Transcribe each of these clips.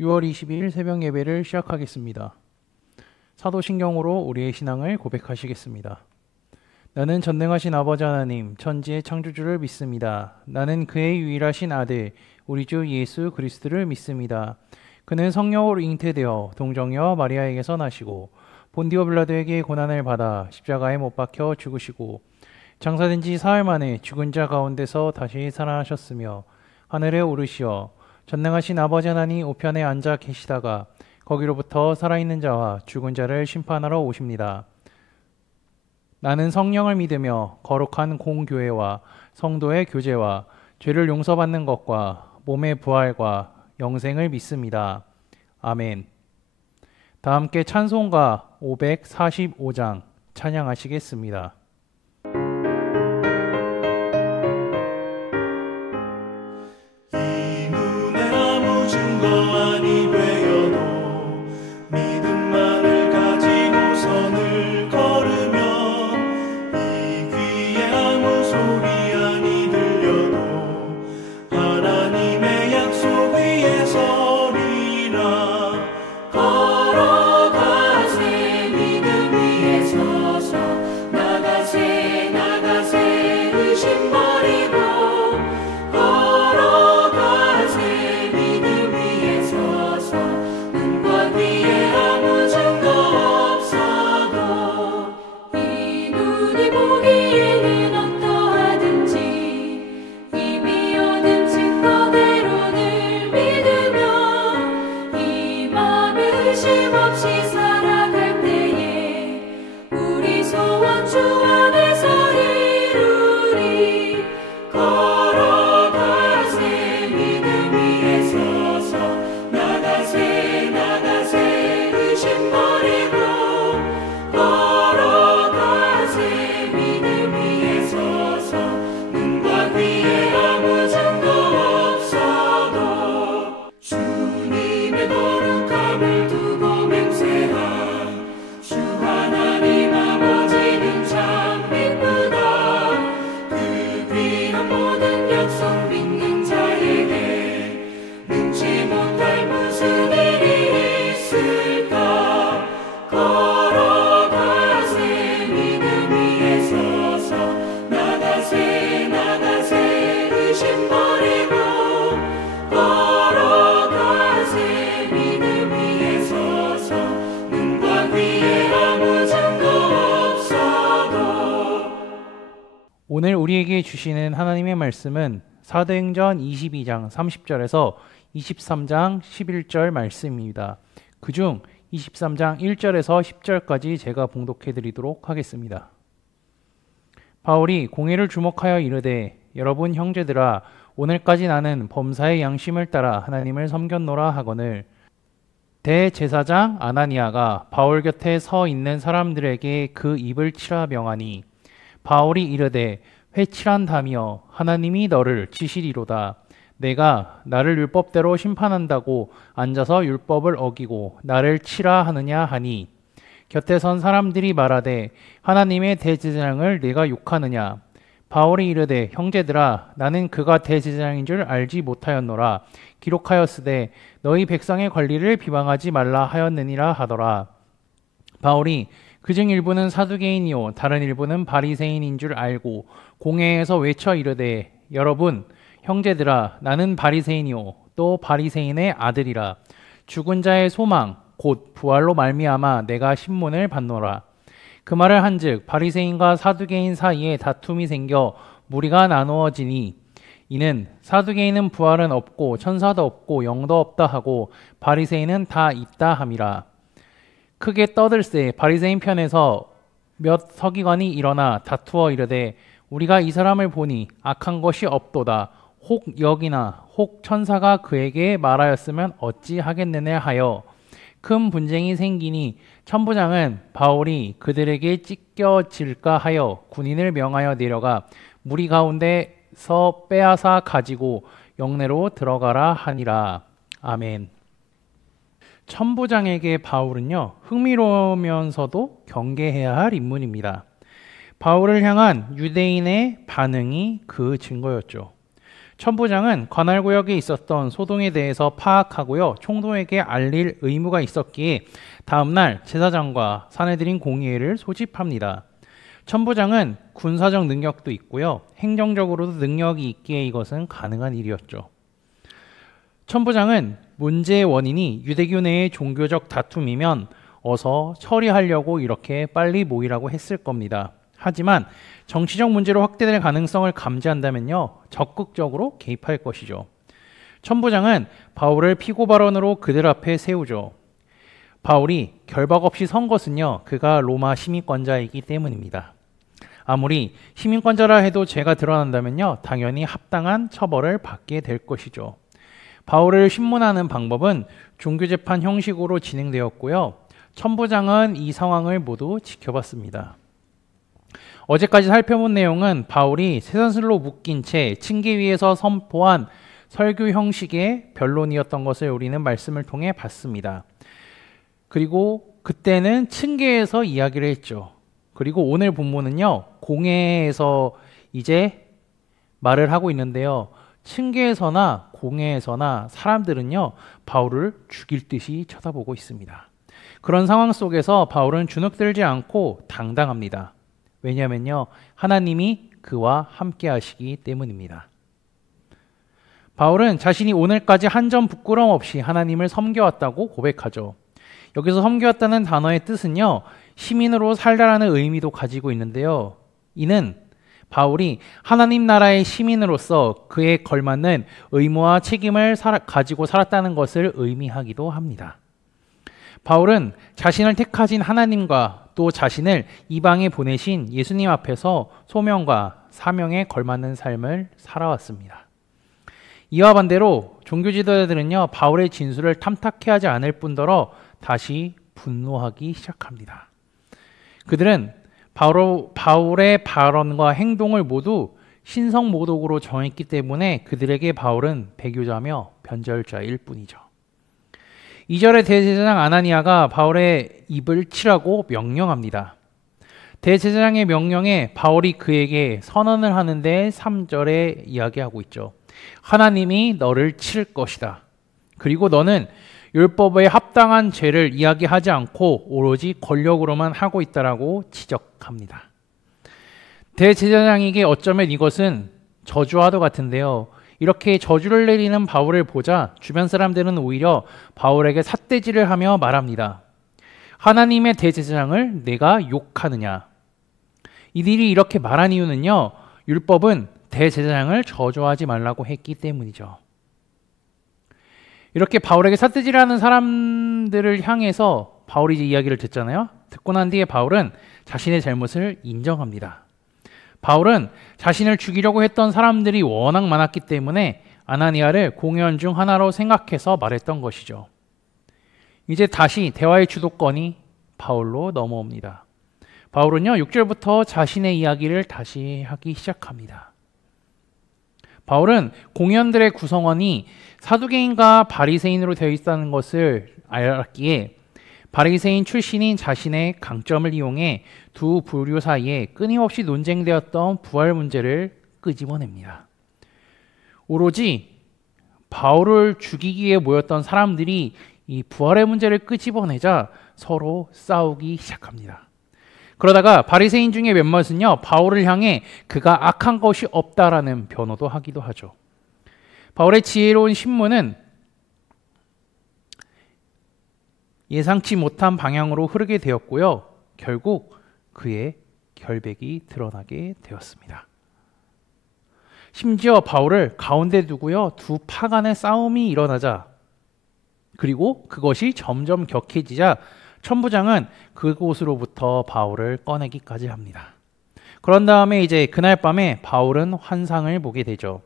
6월 22일 새벽 예배를 시작하겠습니다. 사도신경으로 우리의 신앙을 고백하시겠습니다. 나는 전능하신 아버지 하나님, 천지의 창조주를 믿습니다. 나는 그의 유일하신 아들, 우리 주 예수 그리스도를 믿습니다. 그는 성령으로 잉태되어 동정녀 마리아에게서 나시고 본디오 빌라도에게 고난을 받아 십자가에 못 박혀 죽으시고 장사된 지 사흘 만에 죽은 자 가운데서 다시 살아나셨으며 하늘에 오르시어 전능하신 아버지 하나님 우편에 앉아 계시다가 거기로부터 살아있는 자와 죽은 자를 심판하러 오십니다. 나는 성령을 믿으며 거룩한 공교회와 성도의 교제와 죄를 용서받는 것과 몸의 부활과 영생을 믿습니다. 아멘. 다 함께 찬송가 545장 찬양하시겠습니다. 오늘 우리에게 주시는 하나님의 말씀은 사도행전 22장 30절에서 23장 11절 말씀입니다. 그중 23장 1절에서 10절까지 제가 봉독해 드리도록 하겠습니다. 바울이 공회를 주목하여 이르되 여러분 형제들아 오늘까지 나는 범사의 양심을 따라 하나님을 섬겼노라 하거늘 대제사장 아나니아가 바울 곁에 서 있는 사람들에게 그 입을 치라 명하니 바울이 이르되 회칠한다며 하나님이 너를 치시리로다. 내가 나를 율법대로 심판한다고 앉아서 율법을 어기고 나를 치라 하느냐 하니 곁에 선 사람들이 말하되 하나님의 대제사장을 내가 욕하느냐. 바울이 이르되 형제들아 나는 그가 대제사장인 줄 알지 못하였노라. 기록하였으되 너희 백성의 권리를 비방하지 말라 하였느니라 하더라. 바울이 그중 일부는 사두개인이요 다른 일부는 바리새인인 줄 알고 공회에서 외쳐 이르되 여러분 형제들아 나는 바리새인이요 또 바리새인의 아들이라. 죽은 자의 소망 곧 부활로 말미암아 내가 신문을 받노라. 그 말을 한즉 바리새인과 사두개인 사이에 다툼이 생겨 무리가 나누어지니 이는 사두개인은 부활은 없고 천사도 없고 영도 없다 하고 바리새인은 다 있다 함이라. 크게 떠들세 바리새인 편에서 몇 서기관이 일어나 다투어 이르되 우리가 이 사람을 보니 악한 것이 없도다. 혹 여기나 혹 천사가 그에게 말하였으면 어찌하겠느냐 하여 큰 분쟁이 생기니 천부장은 바울이 그들에게 찢겨질까 하여 군인을 명하여 내려가 무리 가운데서 빼앗아 가지고 영내로 들어가라 하니라. 아멘. 천부장에게 바울은요 흥미로우면서도 경계해야 할 인물입니다. 바울을 향한 유대인의 반응이 그 증거였죠. 천부장은 관할구역에 있었던 소동에 대해서 파악하고요. 총독에게 알릴 의무가 있었기에 다음날 제사장과 사내들인 공의회를 소집합니다. 천부장은 군사적 능력도 있고요. 행정적으로도 능력이 있기에 이것은 가능한 일이었죠. 천부장은 문제의 원인이 유대교 내의 종교적 다툼이면 어서 처리하려고 이렇게 빨리 모이라고 했을 겁니다. 하지만 정치적 문제로 확대될 가능성을 감지한다면요, 적극적으로 개입할 것이죠. 천부장은 바울을 피고 발언으로 그들 앞에 세우죠. 바울이 결박 없이 선 것은요, 그가 로마 시민권자이기 때문입니다. 아무리 시민권자라 해도 죄가 드러난다면요, 당연히 합당한 처벌을 받게 될 것이죠. 바울을 신문하는 방법은 종교재판 형식으로 진행되었고요. 천부장은 이 상황을 모두 지켜봤습니다. 어제까지 살펴본 내용은 바울이 쇠사슬로 묶인 채 층계 위에서 선포한 설교 형식의 변론이었던 것을 우리는 말씀을 통해 봤습니다. 그리고 그때는 층계에서 이야기를 했죠. 그리고 오늘 본문은요, 공회에서 이제 말을 하고 있는데요. 층계에서나 공회에서나 사람들은요, 바울을 죽일 듯이 쳐다보고 있습니다. 그런 상황 속에서 바울은 주눅들지 않고 당당합니다. 왜냐하면요, 하나님이 그와 함께 하시기 때문입니다. 바울은 자신이 오늘까지 한 점 부끄럼 없이 하나님을 섬겨왔다고 고백하죠. 여기서 섬겨왔다는 단어의 뜻은요, 시민으로 살다라는 의미도 가지고 있는데요. 이는 바울이 하나님 나라의 시민으로서 그에 걸맞는 의무와 책임을 가지고 살았다는 것을 의미하기도 합니다. 바울은 자신을 택하신 하나님과 또 자신을 이방에 보내신 예수님 앞에서 소명과 사명에 걸맞는 삶을 살아왔습니다. 이와 반대로 종교 지도자들은요, 바울의 진술을 탐탁해 하지 않을 뿐더러 다시 분노하기 시작합니다. 그들은 바울의 발언과 행동을 모두 신성모독으로 정했기 때문에 그들에게 바울은 배교자며 변절자일 뿐이죠. 2절에 대제사장 아나니아가 바울의 입을 치라고 명령합니다. 대제사장의 명령에 바울이 그에게 선언을 하는데 3절에 이야기하고 있죠. 하나님이 너를 칠 것이다. 그리고 너는 율법에 합당한 죄를 이야기하지 않고 오로지 권력으로만 하고 있다라고 지적합니다. 대제사장에게 어쩌면 이것은 저주와도 같은데요. 이렇게 저주를 내리는 바울을 보자 주변 사람들은 오히려 바울에게 삿대질을 하며 말합니다. 하나님의 대제사장을 내가 욕하느냐. 이들이 이렇게 말한 이유는요, 율법은 대제사장을 저주하지 말라고 했기 때문이죠. 이렇게 바울에게 삿대질하는 사람들을 향해서 바울이 이제 이야기를 듣잖아요. 듣고 난 뒤에 바울은 자신의 잘못을 인정합니다. 바울은 자신을 죽이려고 했던 사람들이 워낙 많았기 때문에 아나니아를 공연 중 하나로 생각해서 말했던 것이죠. 이제 다시 대화의 주도권이 바울로 넘어옵니다. 바울은요, 6절부터 자신의 이야기를 다시 하기 시작합니다. 바울은 공연들의 구성원이 사두개인과 바리새인으로 되어 있다는 것을 알았기에 바리새인 출신인 자신의 강점을 이용해 두 부류 사이에 끊임없이 논쟁되었던 부활 문제를 끄집어냅니다. 오로지 바울을 죽이기 위해 모였던 사람들이 이 부활의 문제를 끄집어내자 서로 싸우기 시작합니다. 그러다가 바리새인 중에 몇몇은요, 바울을 향해 그가 악한 것이 없다라는 변호도 하기도 하죠. 바울의 지혜로운 신문은 예상치 못한 방향으로 흐르게 되었고요. 결국 그의 결백이 드러나게 되었습니다. 심지어 바울을 가운데 두고요, 두 파 간의 싸움이 일어나자, 그리고 그것이 점점 격해지자 천부장은 그곳으로부터 바울을 꺼내기까지 합니다. 그런 다음에 이제 그날 밤에 바울은 환상을 보게 되죠.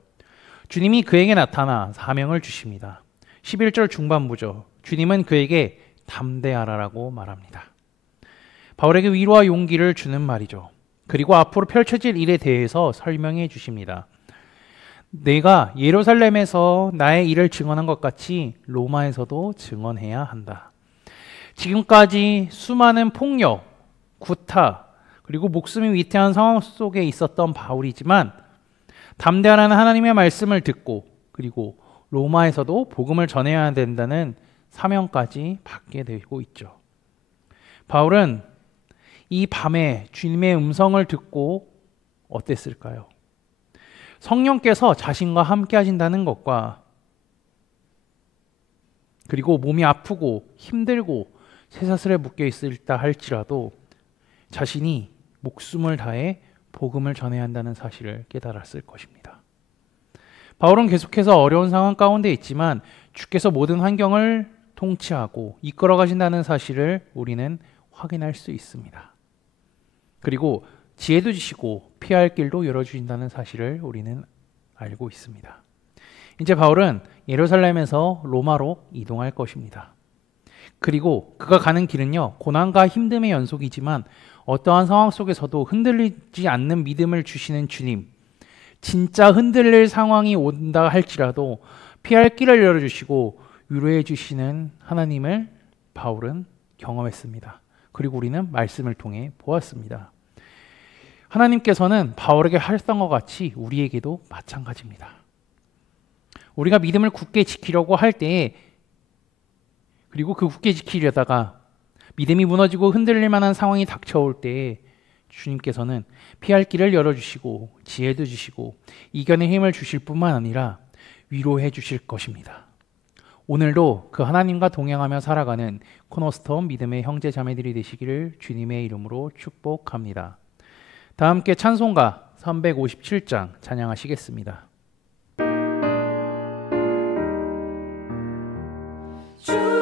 주님이 그에게 나타나 사명을 주십니다. 11절 중반부죠. 주님은 그에게 담대하라라고 말합니다. 바울에게 위로와 용기를 주는 말이죠. 그리고 앞으로 펼쳐질 일에 대해서 설명해 주십니다. 내가 예루살렘에서 나의 일을 증언한 것 같이 로마에서도 증언해야 한다. 지금까지 수많은 폭력, 구타, 그리고 목숨이 위태한 상황 속에 있었던 바울이지만 담대하라는 하나님의 말씀을 듣고 그리고 로마에서도 복음을 전해야 된다는 사명까지 받게 되고 있죠. 바울은 이 밤에 주님의 음성을 듣고 어땠을까요? 성령께서 자신과 함께 하신다는 것과 그리고 몸이 아프고 힘들고 쇠사슬에 묶여 있을다 할지라도 자신이 목숨을 다해 복음을 전해야 한다는 사실을 깨달았을 것입니다. 바울은 계속해서 어려운 상황 가운데 있지만 주께서 모든 환경을 통치하고 이끌어 가신다는 사실을 우리는 확인할 수 있습니다. 그리고 지혜도 주시고 피할 길도 열어주신다는 사실을 우리는 알고 있습니다. 이제 바울은 예루살렘에서 로마로 이동할 것입니다. 그리고 그가 가는 길은요, 고난과 힘듦의 연속이지만 어떠한 상황 속에서도 흔들리지 않는 믿음을 주시는 주님, 진짜 흔들릴 상황이 온다 할지라도 피할 길을 열어주시고 위로해 주시는 하나님을 바울은 경험했습니다. 그리고 우리는 말씀을 통해 보았습니다. 하나님께서는 바울에게 하셨던 것 같이 우리에게도 마찬가지입니다. 우리가 믿음을 굳게 지키려고 할 때에 그리고 그 굳게 지키려다가 믿음이 무너지고 흔들릴 만한 상황이 닥쳐올 때에 주님께서는 피할 길을 열어주시고 지혜도 주시고 이겨낼 힘을 주실 뿐만 아니라 위로해 주실 것입니다. 오늘도 그 하나님과 동행하며 살아가는 코너스톤 믿음의 형제 자매들이 되시기를 주님의 이름으로 축복합니다. 다 함께 찬송가 357장 찬양하시겠습니다. 주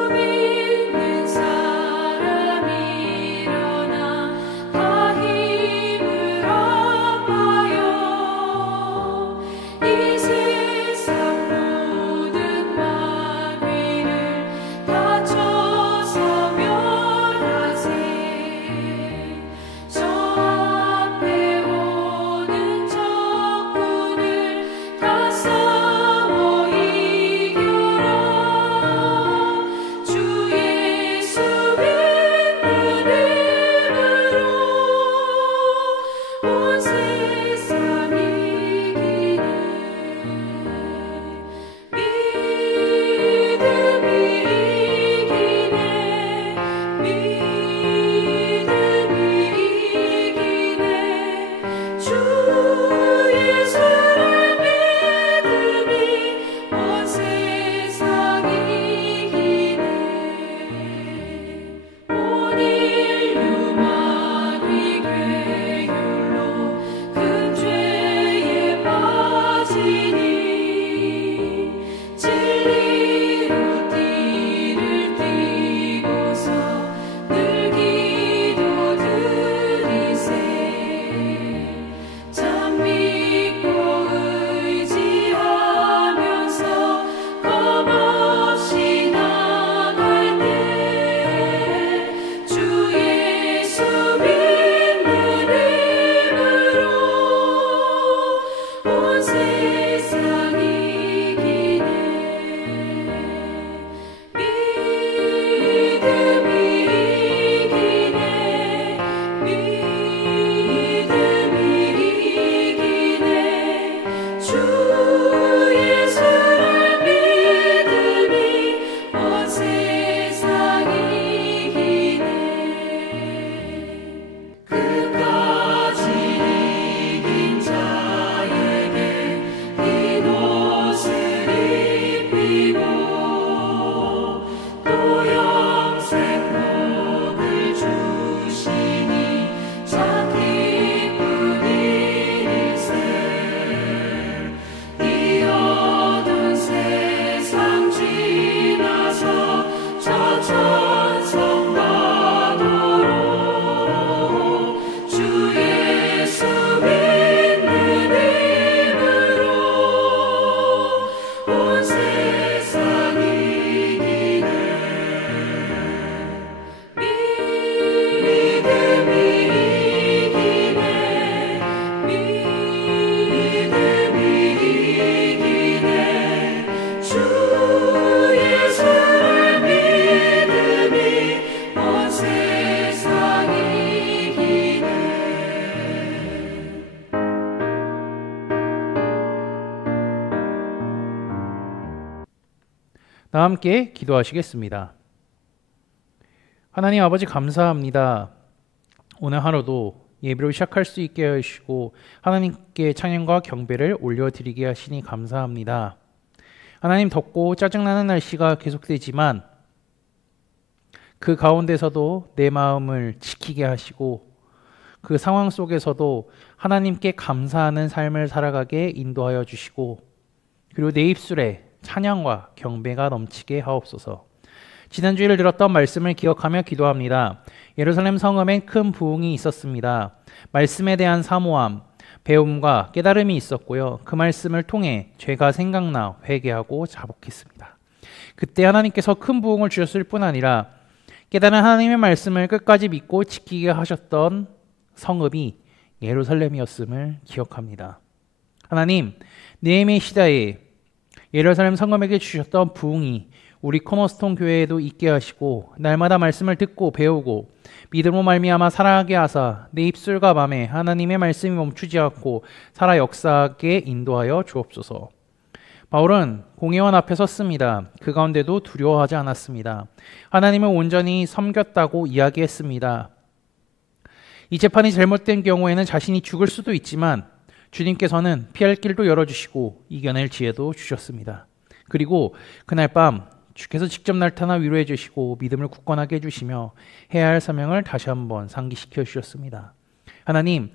다 함께 기도하시겠습니다. 하나님 아버지 감사합니다. 오늘 하루도 예배로 시작할 수 있게 하시고 하나님께 찬양과 경배를 올려드리게 하시니 감사합니다. 하나님, 덥고 짜증나는 날씨가 계속되지만 그 가운데서도 내 마음을 지키게 하시고 그 상황 속에서도 하나님께 감사하는 삶을 살아가게 인도하여 주시고 그리고 내 입술에 찬양과 경배가 넘치게 하옵소서. 지난주에 들었던 말씀을 기억하며 기도합니다. 예루살렘 성읍엔 큰 부흥이 있었습니다. 말씀에 대한 사모함, 배움과 깨달음이 있었고요. 그 말씀을 통해 죄가 생각나 회개하고 자복했습니다. 그때 하나님께서 큰 부흥을 주셨을 뿐 아니라 깨달은 하나님의 말씀을 끝까지 믿고 지키게 하셨던 성읍이 예루살렘이었음을 기억합니다. 하나님, 느헤미야 시대에 예루살렘 성읍에게 주셨던 부흥이 우리 코너스톤 교회에도 있게 하시고 날마다 말씀을 듣고 배우고 믿음으로 말미암아 살아가게 하사 내 입술과 맘에 하나님의 말씀이 멈추지 않고 살아 역사하게 인도하여 주옵소서. 바울은 공회원 앞에 섰습니다. 그 가운데도 두려워하지 않았습니다. 하나님을 온전히 섬겼다고 이야기했습니다. 이 재판이 잘못된 경우에는 자신이 죽을 수도 있지만 주님께서는 피할 길도 열어주시고 이겨낼 지혜도 주셨습니다. 그리고 그날 밤 주께서 직접 나타나 위로해 주시고 믿음을 굳건하게 해주시며 해야 할 사명을 다시 한번 상기시켜 주셨습니다. 하나님,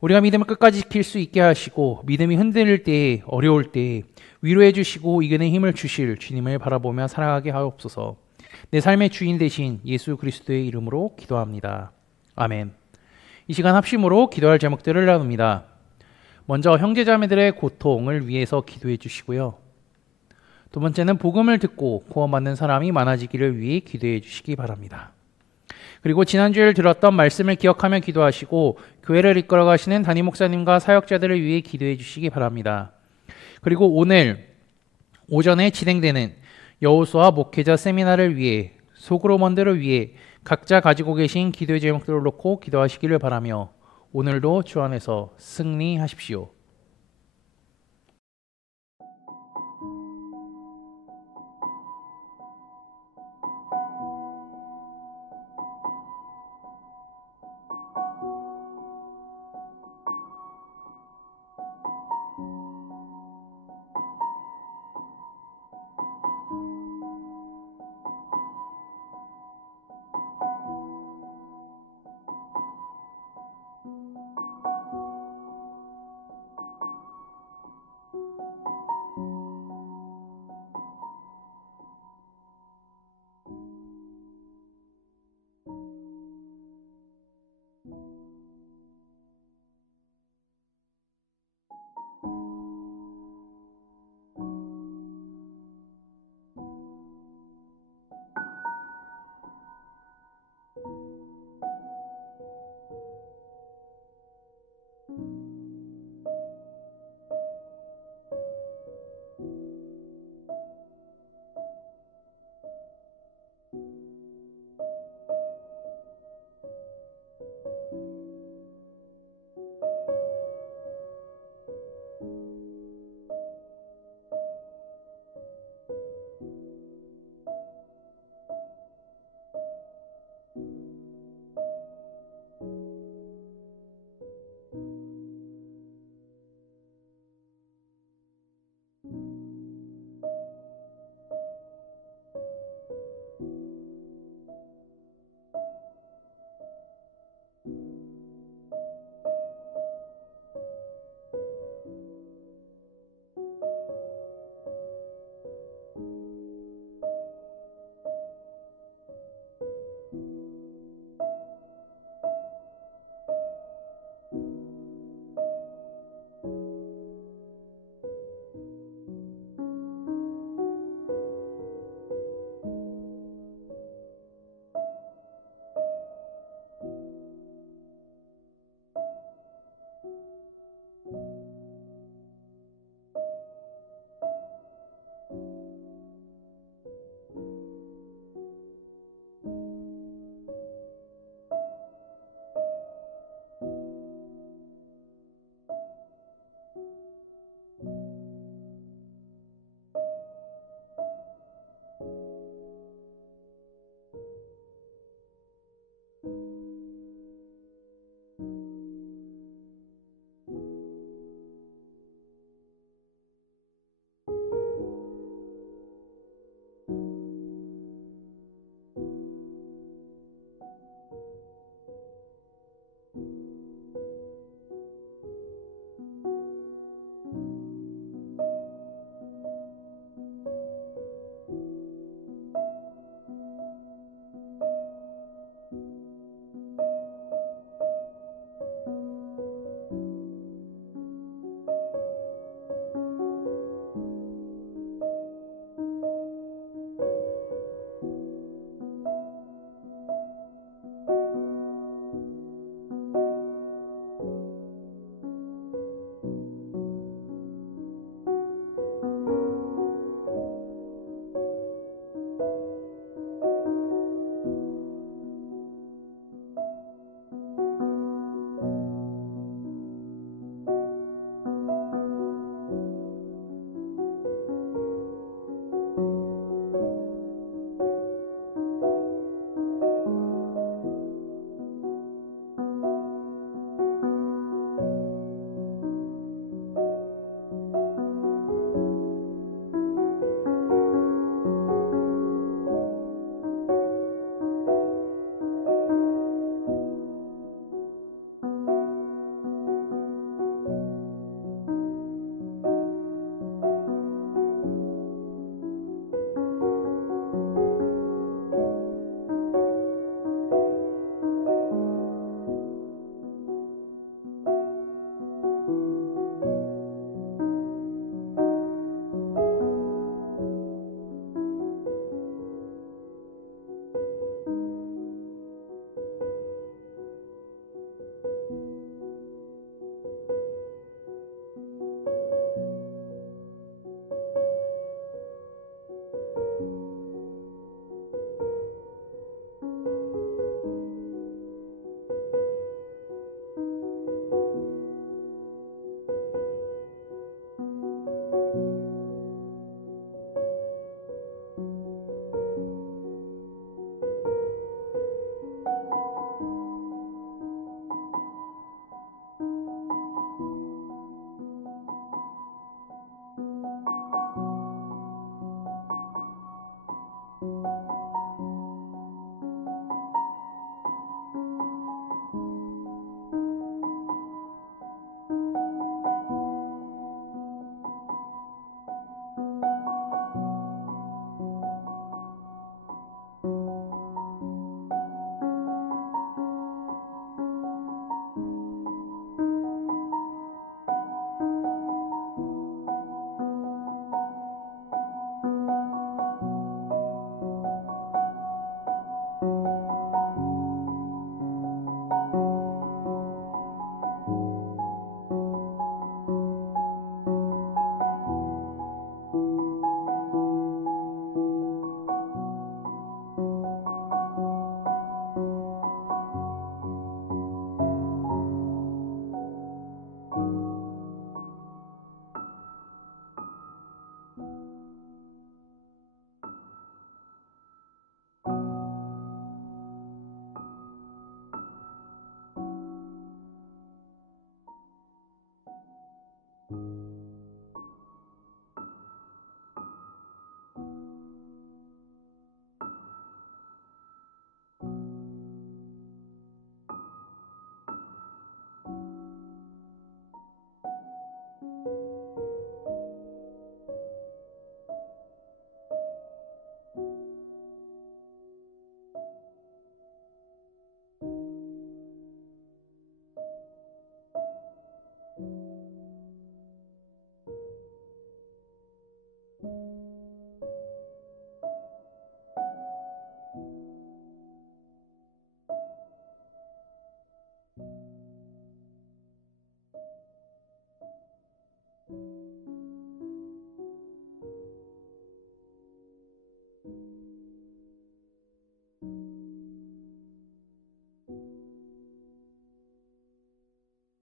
우리가 믿음을 끝까지 지킬 수 있게 하시고 믿음이 흔들릴 때에, 어려울 때에 위로해 주시고 이겨낼 힘을 주실 주님을 바라보며 살아가게 하옵소서. 내 삶의 주인 되신 예수 그리스도의 이름으로 기도합니다. 아멘. 이 시간 합심으로 기도할 제목들을 나눕니다. 먼저 형제자매들의 고통을 위해서 기도해 주시고요. 두 번째는 복음을 듣고 구원받는 사람이 많아지기를 위해 기도해 주시기 바랍니다. 그리고 지난주에 들었던 말씀을 기억하며 기도하시고 교회를 이끌어 가시는 담임 목사님과 사역자들을 위해 기도해 주시기 바랍니다. 그리고 오늘 오전에 진행되는 여호수아 목회자 세미나를 위해 소그로먼들을 위해 각자 가지고 계신 기도의 제목들을 놓고 기도하시기를 바라며 오늘도 주 안에서 승리하십시오.